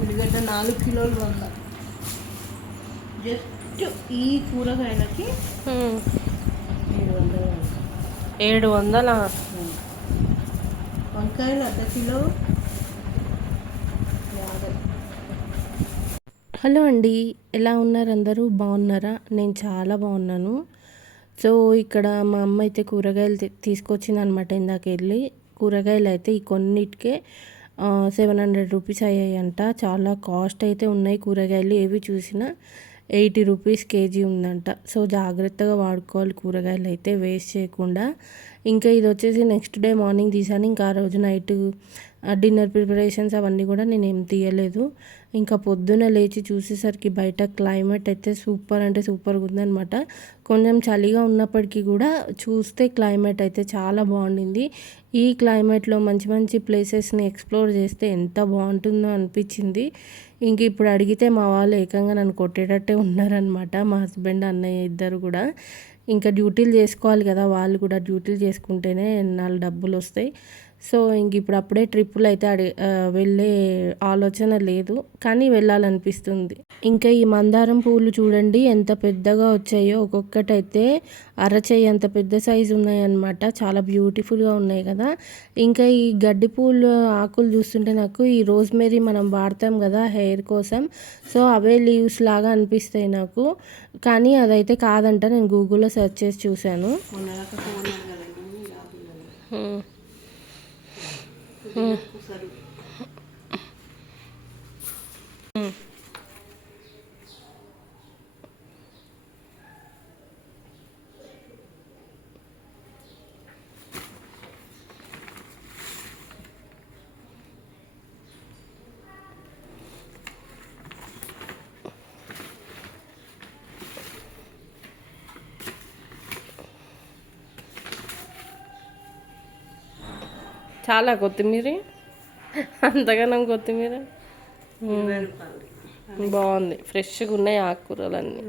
ఉల్లిగడ్డ నాలుగు కిలోలు వంద. జస్ట్ ఈ కూరగాయలకి. ఏడు వందలు వంద. ఏడు వందల? వంకాయలు అర్ధ కిలో హలో అండి ఎలా ఉన్నారు అందరూ? బాగున్నారా? నేను చాలా బాగున్నాను. సో ఇక్కడ మా అమ్మ అయితే కూరగాయలు తీసుకొచ్చింది అనమాట ఇందాక వెళ్ళి కూరగాయలు అయితే ఈ కొన్నిటికే సెవెన్ హండ్రెడ్ రూపీస్ అయ్యాయంట. చాలా కాస్ట్ అయితే ఉన్నాయి కూరగాయలు. ఏవి చూసినా ఎయిటీ రూపీస్ కేజీ ఉందంట. సో జాగ్రత్తగా వాడుకోవాలి కూరగాయలు అయితే వేస్ట్ చేయకుండా. ఇంకా ఇది వచ్చేసి నెక్స్ట్ డే మార్నింగ్ తీసాను. ఇంకా ఆ రోజు నైట్ డిన్నర్ ప్రిపరేషన్స్ అవన్నీ కూడా నేను ఏం తీయలేదు. ఇంకా పొద్దున లేచి చూసేసరికి బయట క్లైమేట్ అయితే సూపర్ అంటే సూపర్గా ఉందనమాట కొంచెం చలిగా ఉన్నప్పటికీ కూడా చూస్తే క్లైమేట్ అయితే చాలా బాగుండింది. ఈ క్లైమేట్లో మంచి మంచి ప్లేసెస్ని ఎక్స్ప్లోర్ చేస్తే ఎంత బాగుంటుందో అనిపించింది. ఇంక ఇప్పుడు అడిగితే మా వాళ్ళు ఏకంగా నన్ను కొట్టేటట్టే ఉన్నారనమాట మా హస్బెండ్ అన్నయ్య ఇద్దరు కూడా. ఇంకా డ్యూటీలు చేసుకోవాలి కదా వాళ్ళు కూడా డ్యూటీలు చేసుకుంటేనే నాలుగు డబ్బులు వస్తాయి. సో ఇంక ఇప్పుడు అప్పుడే ట్రిప్పులు అయితే అడి వెళ్ళే ఆలోచన లేదు. కానీ వెళ్ళాలనిపిస్తుంది. ఇంకా ఈ మందారం పూలు చూడండి ఎంత పెద్దగా వచ్చాయో. ఒక్కొక్కటి అయితే అరచేయి అంత పెద్ద సైజు ఉన్నాయన్నమాట. చాలా బ్యూటిఫుల్గా ఉన్నాయి కదా. ఇంకా ఈ గడ్డి పూలు ఆకులు చూస్తుంటే నాకు ఈ రోజ్మేరీ మనం వాడతాం కదా హెయిర్ కోసం. సో అవే లీవ్స్ లాగా అనిపిస్తాయి నాకు. కానీ అదైతే కాదంట నేను గూగుల్లో సెర్చ్ చేసి చూశాను. మొన్న దాకా చాలా కొత్తిమీర. అంతగానం కొత్తిమీర. బాగుంది. ఫ్రెష్గా ఉన్నాయి ఆకుకూరలన్నీ.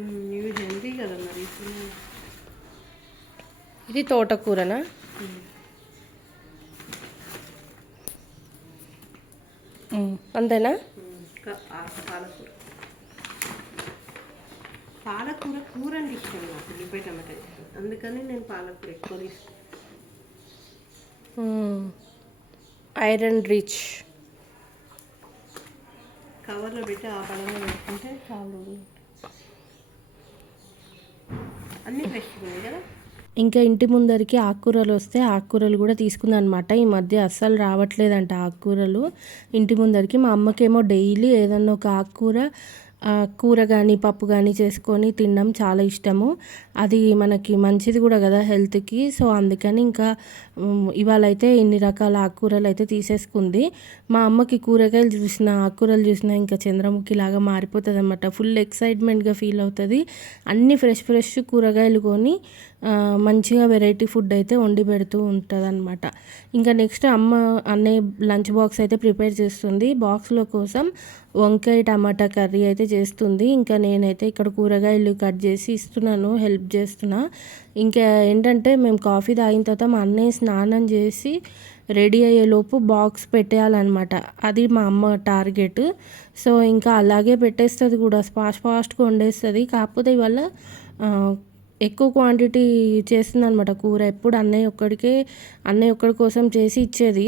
ఇది తోటకూరనా. అంతేనా? పాలకూర. కూర అంటే ఇష్టం నాకు ఉల్లిపాయ టమాటా. అందుకని నేను పాలకూర ఎక్కువ తీసుకుంటాను మ్మ్. Iron rich. కవర్లో పెట్టి ఆ పడంగా పెట్టుకుంటే చాలు. అన్నీ ఉన్నాయి కదా? ఇంకా ఇంటి ముందరికి ఆకుకూరలు వస్తే ఆకుకూరలు కూడా తీసుకుంది అనమాట ఈ మధ్య అస్సలు రావట్లేదంట ఆకుకూరలు. ఇంటి ముందరికి మా అమ్మకేమో డైలీ ఏదన్నా ఒక ఆకుకూర కూర కానీ పప్పు కానీ చేసుకొని తినడం చాలా ఇష్టము. అది మనకి మంచిది కూడా కదా హెల్త్కి. సో అందుకని ఇంకా ఇవాళ అయితే ఇన్ని రకాల ఆకుకూరలు అయితే తీసేసుకుంది. మా అమ్మకి కూరగాయలు చూసిన ఆకుకూరలు చూసిన ఇంకా చంద్రముఖి లాగా మారిపోతుంది అనమాట ఫుల్ ఎక్సైట్మెంట్గా ఫీల్ అవుతుంది. అన్ని ఫ్రెష్ ఫ్రెష్ కూరగాయలు కొని మంచిగా వెరైటీ ఫుడ్ అయితే వండి పెడుతూ ఉంటుంది అనమాట ఇంకా నెక్స్ట్ అమ్మ అన్నయ్య లంచ్ బాక్స్ అయితే ప్రిపేర్ చేస్తుంది. బాక్స్లో కోసం వంకాయ టమాటా కర్రీ అయితే చేస్తుంది. ఇంకా నేనైతే ఇక్కడ కూరగాయలు కట్ చేసి ఇస్తున్నాను. హెల్ప్ చేస్తున్నా. ఇంకా ఏంటంటే మేము కాఫీ తాగిన తర్వాత మా అన్నయ్య స్నానం చేసి రెడీ అయ్యేలోపు బాక్స్ పెట్టేయాలన్నమాట. అది మా అమ్మ టార్గెట్. సో ఇంకా అలాగే పెట్టేస్తుంది కూడా. ఫాస్ట్ ఫాస్ట్గా వండేస్తుంది. కాకపోతే ఇవాళ ఎక్కువ క్వాంటిటీ చేస్తుంది అనమాట కూర. ఎప్పుడు అన్నయ్య ఒక్కడికే అన్నయ్య ఒక్కడి కోసం చేసి ఇచ్చేది.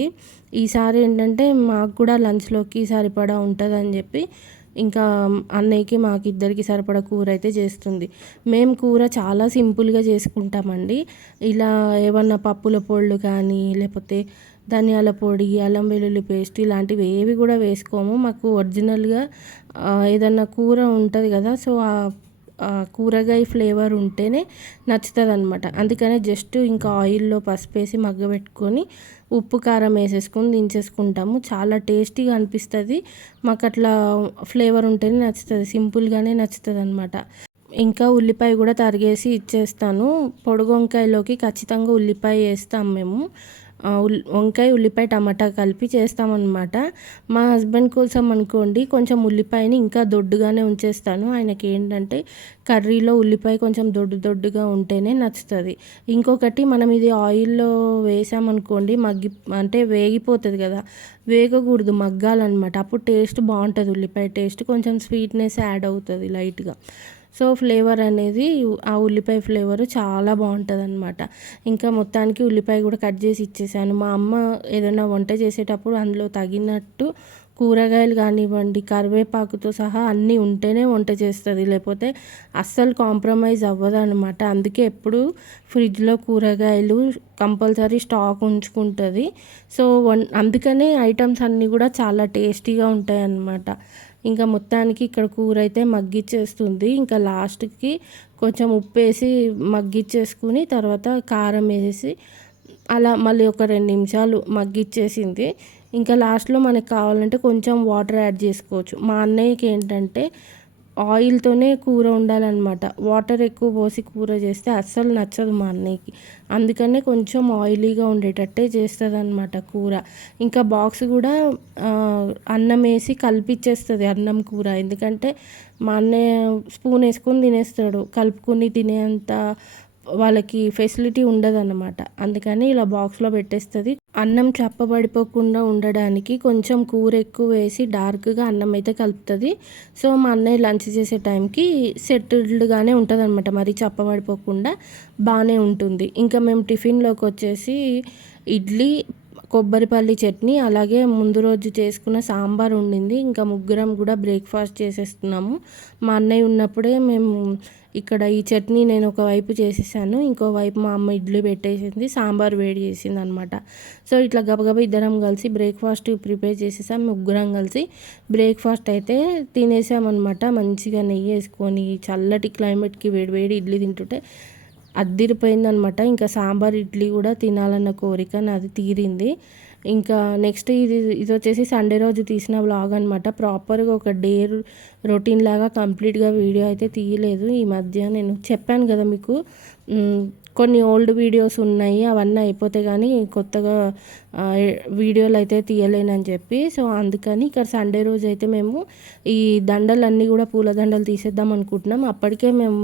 ఈసారి ఏంటంటే మాకు కూడా లంచ్లోకి సరిపడా ఉంటుందని చెప్పి ఇంకా అన్నయ్యకి మాకు ఇద్దరికి సరిపడా కూర అయితే చేస్తుంది. మేము కూర చాలా సింపుల్గా చేసుకుంటామండి. ఇలా ఏమన్నా పప్పుల పొళ్ళు కానీ లేకపోతే ధనియాల పొడి అల్లం వెల్లుల్లి పేస్ట్ ఇలాంటివి ఏవి కూడా వేసుకోము. మాకు ఒరిజినల్గా ఏదన్నా కూర ఉంటుంది కదా సో ఆ కూరగాయ ఫ్లేవర్ ఉంటేనే నచ్చుతుంది అనమాట అందుకనే జస్ట్ ఇంకా ఆయిల్లో పసుపు వేసి మగ్గబెట్టుకొని ఉప్పు కారం వేసేసుకొని దించేసుకుంటాము. చాలా టేస్టీగా అనిపిస్తుంది. మాకు అట్లా ఫ్లేవర్ ఉంటేనే నచ్చుతుంది. సింపుల్గానే నచ్చుతుంది అనమాట ఇంకా ఉల్లిపాయ కూడా తరిగేసి ఇచ్చేస్తాను. పొడుగు వంకాయలోకి ఖచ్చితంగా ఉల్లిపాయ వేస్తాం మేము. వంకాయ ఉల్లిపాయ టమాటా కలిపి చేస్తామన్నమాట. మా హస్బెండ్ కోసం అనుకోండి కొంచెం ఉల్లిపాయని ఇంకా దొడ్డుగానే ఉంచేస్తాను. ఆయనకి ఏంటంటే కర్రీలో ఉల్లిపాయ కొంచెం దొడ్డు దొడ్డుగా ఉంటేనే నచ్చుతుంది. ఇంకొకటి మనం ఇది ఆయిల్లో వేసామనుకోండి మగ్గి అంటే వేగిపోతుంది కదా వేగకూడదు మగ్గాలన్నమాట. అప్పుడు టేస్ట్ బాగుంటుంది ఉల్లిపాయ టేస్ట్. కొంచెం స్వీట్నెస్ యాడ్ అవుతుంది లైట్గా. సో ఫ్లేవర్ అనేది ఆ ఉల్లిపాయ ఫ్లేవర్ చాలా బాగుంటుంది అనమాట ఇంకా మొత్తానికి ఉల్లిపాయ కూడా కట్ చేసి ఇచ్చేసాను. మా అమ్మ ఏదైనా వంట చేసేటప్పుడు అందులో తగినట్టు కూరగాయలు కానివ్వండి కరివేపాకుతో సహా అన్నీ ఉంటేనే వంట చేస్తుంది. లేకపోతే అస్సలు కాంప్రమైజ్ అవ్వదు అనమాట అందుకే ఎప్పుడు ఫ్రిడ్జ్లో కూరగాయలు కంపల్సరీ స్టాక్ ఉంచుకుంటుంది. సో వన్ అందుకనే ఐటమ్స్ అన్నీ కూడా చాలా టేస్టీగా ఉంటాయి అన్నమాట ఇంకా మొత్తానికి ఇక్కడ కూర అయితే మగ్గిచ్చేస్తుంది. ఇంకా లాస్ట్కి కొంచెం ఉప్పు వేసి మగ్గిచ్చేసుకుని తర్వాత కారం వేసి అలా మళ్ళీ ఒక రెండు నిమిషాలు మగ్గిచ్చేసింది. ఇంకా లాస్ట్లో మనకు కావాలంటే కొంచెం వాటర్ యాడ్ చేసుకోవచ్చు. మా అన్నయ్యకి ఏంటంటే ఆయిల్తోనే కూర ఉండాలన్నమాట. వాటర్ ఎక్కువ పోసి కూర చేస్తే అస్సలు నచ్చదు మా అన్నయ్యకి. అందుకనే కొంచెం ఆయిలీగా ఉండేటట్టే చేస్తుంది అనమాట కూర. ఇంకా బాక్స్ కూడా అన్నం వేసి కలిపిచ్చేస్తుంది అన్నం కూర. ఎందుకంటే మా అన్నయ్య స్పూన్ వేసుకొని తినేస్తాడు. కలుపుకొని తినేంత వాళ్ళకి ఫెసిలిటీ ఉండదన్నమాట. అందుకని ఇలా బాక్స్లో పెట్టేస్తుంది. అన్నం చప్పబడిపోకుండా ఉండడానికి కొంచెం కూర ఎక్కువ వేసి డార్క్గా అన్నం అయితే కలుపుతుంది. సో మా అన్నయ్య లంచ్ చేసే టైంకి సెటిల్డ్గానే ఉంటుంది అనమాట మరి చప్పబడిపోకుండా బాగానే ఉంటుంది. ఇంకా మేము టిఫిన్లోకి వచ్చేసి ఇడ్లీ కొబ్బరిపల్లి చట్నీ అలాగే ముందు రోజు చేసుకున్న సాంబార్ ఉండింది. ఇంకా ముగ్గురం కూడా బ్రేక్ఫాస్ట్ చేసేస్తున్నాము. మా అన్నయ్య ఉన్నప్పుడే మేము ఇక్కడ ఈ చట్నీ నేను ఒకవైపు చేసేసాను ఇంకో వైపు మా అమ్మ ఇడ్లీ పెట్టేసింది సాంబార్ వేడి చేసింది అనమాట సో ఇట్లా గబగబా ఇద్దరం కలిసి బ్రేక్ఫాస్ట్ ప్రిపేర్ చేసేసాం ముగ్గురం కలిసి. బ్రేక్ఫాస్ట్ అయితే తినేసామన్నమాట మంచిగా నెయ్యి వేసుకొని చల్లటి క్లైమేట్కి వేడి వేడి ఇడ్లీ తింటుంటే. అద్దిరిపోయిందనమాట. ఇంకా సాంబార్ ఇడ్లీ కూడా తినాలన్న కోరిక నాది తీరింది. ఇంకా నెక్స్ట్ ఇది ఇది వచ్చేసి సండే రోజు తీసిన వ్లాగ్ అనమాట ప్రాపర్గా ఒక డే రొటీన్ లాగా కంప్లీట్గా వీడియో అయితే తీయలేదు. ఈ మధ్య నేను చెప్పాను కదా మీకు కొన్ని ఓల్డ్ వీడియోస్ ఉన్నాయి అవన్నీ అయిపోతే కానీ కొత్తగా వీడియోలు అయితే తీయలేనని చెప్పి సో అందుకని ఇక్కడ సండే రోజు అయితే మేము ఈ దండలన్నీ కూడా పూల దండలు తీసేద్దాం అనుకుంటున్నాం. అప్పటికే మేము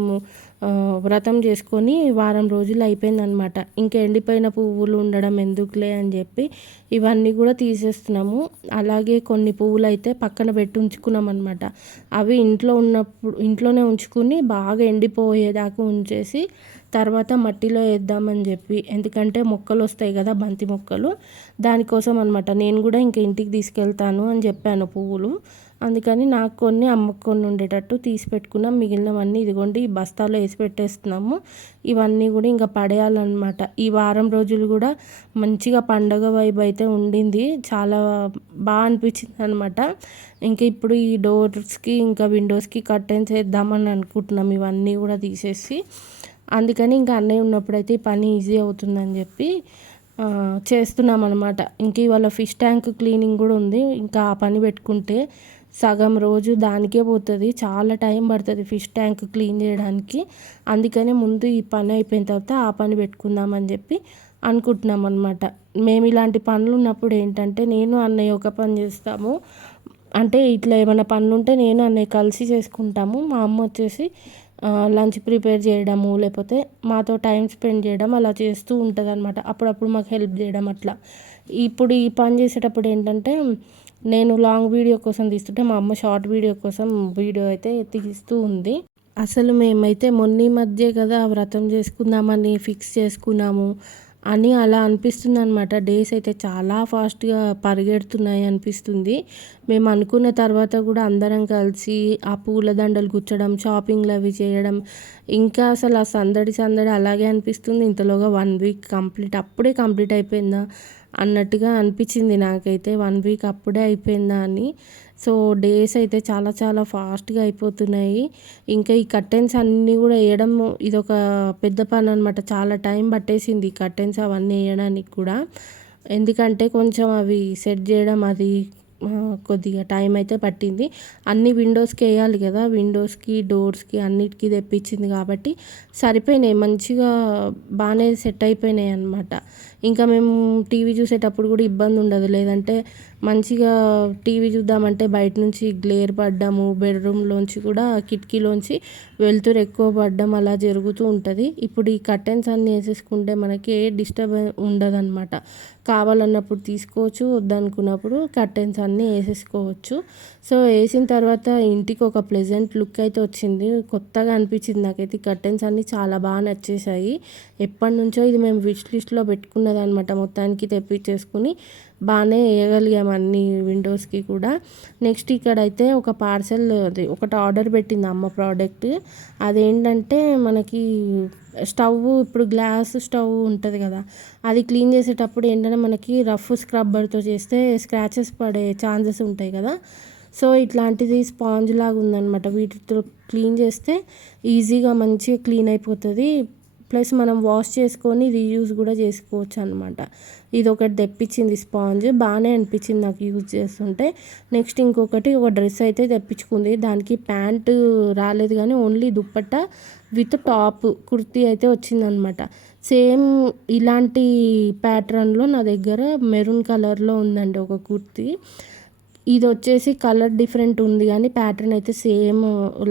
వ్రతం చేసుకొని వారం రోజులు అయిపోయిందనమాట ఇంకా ఎండిపోయిన పువ్వులు ఉండడం ఎందుకులే అని చెప్పి ఇవన్నీ కూడా తీసేస్తున్నాము. అలాగే కొన్ని పువ్వులు అయితే పక్కన పెట్టి ఉంచుకున్నాం అనమాట అవి ఇంట్లో ఉన్నప్పుడు ఇంట్లోనే ఉంచుకుని బాగా ఎండిపోయేదాకా ఉంచేసి తర్వాత మట్టిలో వేద్దామని చెప్పి ఎందుకంటే మొక్కలు వస్తాయి కదా బంతి మొక్కలు. దానికోసం అనమాట నేను కూడా ఇంక ఇంటికి తీసుకెళ్తాను అని చెప్పాను పువ్వులు. అందుకని నాకు కొన్ని అమ్మకు కొన్ని ఉండేటట్టు తీసి పెట్టుకున్నాం. మిగిలినవన్నీ ఇదిగోండి ఈ బస్తాలో వేసి పెట్టేస్తున్నాము. ఇవన్నీ కూడా ఇంకా పడేయాలన్నమాట. ఈ వారం రోజులు కూడా మంచిగా పండగ వైబ్ అయితే ఉండింది. చాలా బాగా అనిపించింది అనమాట ఇంకా ఇప్పుడు ఈ డోర్స్కి ఇంకా విండోస్కి కర్టెన్స్ వేద్దామని అనుకుంటున్నాం. ఇవన్నీ కూడా తీసేసి. అందుకని ఇంకా అన్నయ్య ఉన్నప్పుడైతే ఈ పని ఈజీ అవుతుందని చెప్పి చేస్తున్నాం అనమాట ఇంక ఇవాళ ఫిష్ ట్యాంక్ క్లీనింగ్ కూడా ఉంది. ఇంకా ఆ పని పెట్టుకుంటే సగం రోజు దానికే పోతుంది. చాలా టైం పడుతుంది ఫిష్ ట్యాంక్ క్లీన్ చేయడానికి. అందుకనే ముందు ఈ పని అయిపోయిన తర్వాత ఆ పని పెట్టుకుందామని చెప్పి అనుకుంటున్నాం అనమాట మేము ఇలాంటి పనులు ఉన్నప్పుడు ఏంటంటే నేను అన్నయ్య ఒక పని చేస్తాము. అంటే ఇట్లా ఏమైనా పనులు ఉంటే నేను అన్నయ్య కలిసి చేసుకుంటాము. మా అమ్మ వచ్చేసి లంచ్ ప్రిపేర్ చేయడము లేకపోతే మాతో టైం స్పెండ్ చేయడం అలా చేస్తూ ఉంటుంది అనమాట అప్పుడప్పుడు మాకు హెల్ప్ చేయడం అట్లా. ఇప్పుడు ఈ పని చేసేటప్పుడు ఏంటంటే నేను లాంగ్ వీడియో కోసం తీస్తుంటే మా అమ్మ షార్ట్ వీడియో కోసం వీడియో అయితే తీస్తూ ఉంది. అసలు మేమైతే మొన్న మధ్య కదా వ్రతం చేసుకుందామని ఫిక్స్ చేసుకున్నాము. అని అలా అనిపిస్తుంది అనమాట డేస్ అయితే చాలా ఫాస్ట్గా పరిగెడుతున్నాయి అనిపిస్తుంది. మేము అనుకున్న తర్వాత కూడా అందరం కలిసి ఆ పూల దండలు గుచ్చడం షాపింగ్లు అవి చేయడం ఇంకా అసలు ఆ సందడి సందడి అలాగే అనిపిస్తుంది. ఇంతలోగా వన్ వీక్ కంప్లీట్ అప్పుడే కంప్లీట్ అయిపోయిందా అన్నట్టుగా అనిపించింది నాకైతే. వన్ వీక్ అప్పుడే అయిపోయిందా అని. సో డేస్ అయితే చాలా చాలా ఫాస్ట్గా అయిపోతున్నాయి. ఇంకా ఈ కర్టెన్స్ అన్నీ కూడా వేయడం ఇదొక పెద్ద పని అనమాట చాలా టైం పట్టేసింది ఈ కర్టెన్స్ అవన్నీ వేయడానికి కూడా. ఎందుకంటే కొంచెం అవి సెట్ చేయడం అది కొద్దిగా టైం అయితే పట్టింది. అన్ని విండోస్కి వేయాలి కదా. విండోస్కి డోర్స్కి అన్నిటికీ తెప్పించింది కాబట్టి సరిపోయినాయి. మంచిగా బాగానే సెట్ అయిపోయినాయి అనమాట ఇంకా మేము టీవీ చూసేటప్పుడు కూడా ఇబ్బంది ఉండదు. లేదంటే మంచిగా టీవీ చూద్దామంటే బయట నుంచి గ్లేర్ పడ్డము బెడ్రూమ్లోంచి కూడా కిటికీలోంచి వెలుతురు ఎక్కువ పడ్డం అలా జరుగుతూ ఉంటుంది. ఇప్పుడు ఈ కర్టెన్స్ అన్నీ వేసేసుకుంటే మనకి ఏ డిస్టర్బ్ ఉండదు అనమాట కావాలన్నప్పుడు తీసుకోవచ్చు వద్దనుకున్నప్పుడు కర్టెన్స్ అన్నీ వేసేసుకోవచ్చు. సో వేసిన తర్వాత ఇంటికి ఒక ప్లెజెంట్ లుక్ అయితే వచ్చింది. కొత్తగా అనిపించింది నాకైతే. ఈ కర్టెన్స్ అన్నీ చాలా బాగా నచ్చేసాయి ఎప్పటి నుంచో ఇది మేము విష్ లిస్ట్లో పెట్టుకున్న అనమాట మొత్తానికి తెప్పించేసుకుని బాగానే వేయగలిగాం అన్ని విండోస్కి కూడా. నెక్స్ట్ ఇక్కడైతే ఒక పార్సెల్ అది ఒకటి ఆర్డర్ పెట్టింది అమ్మ ప్రోడక్ట్. అదేంటంటే మనకి స్టవ్ ఇప్పుడు గ్లాస్ స్టవ్ ఉంటుంది కదా అది క్లీన్ చేసేటప్పుడు ఏంటంటే మనకి రఫ్ స్క్రబ్బర్తో చేస్తే స్క్రాచెస్ పడే ఛాన్సెస్ ఉంటాయి కదా. సో ఇట్లాంటిది స్పాంజ్ లాగా ఉందన్నమాట. వీటితో క్లీన్ చేస్తే ఈజీగా మంచిగా క్లీన్ అయిపోతుంది. ప్లస్ మనం వాష్ చేసుకొని రీయూజ్ కూడా చేసుకోవచ్చు అనమాట ఇది ఒకటి తెప్పించింది స్పాంజ్. బాగానే అనిపించింది నాకు యూజ్ చేస్తుంటే. నెక్స్ట్ ఇంకొకటి ఒక డ్రెస్ అయితే తెప్పించుకుంది. దానికి ప్యాంట్ రాలేదు కానీ only dupatta with top kurti అయితే వచ్చిందనమాట సేమ్ ఇలాంటి ప్యాటర్న్లో నా దగ్గర మెరూన్ కలర్లో ఉందండి ఒక కుర్తీ. ఇది వచ్చేసి కలర్ డిఫరెంట్ ఉంది కానీ ప్యాటర్న్ అయితే సేమ్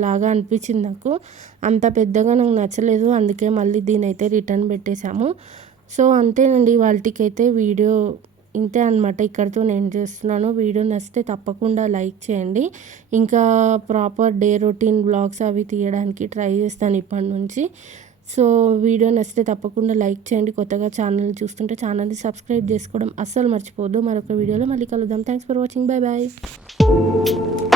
లాగా అనిపించింది నాకు. అంత పెద్దగా నాకు నచ్చలేదు అందుకే మళ్ళీ దీని అయితే రిటర్న్ పెట్టేశాము. సో అంతేనండి వాళ్ళకైతే వీడియో ఇంతే అనమాట ఇక్కడితో నేను చేస్తున్నాను. వీడియో నచ్చితే తప్పకుండా లైక్ చేయండి. ఇంకా ప్రాపర్ డే రొటీన్ బ్లాగ్స్ అవి తీయడానికి ట్రై చేస్తాను ఇప్పటి నుంచి. సో వీడియో నచ్చితే తప్పకుండా లైక్ చేయండి. కొత్తగా ఛానల్ చూస్తుంటే ఛానల్ని సబ్స్క్రైబ్ చేసుకోవడం అస్సలు మర్చిపోవద్దు. మరొక వీడియోలో మళ్ళీ కలుద్దాం. Thanks for watching bye bye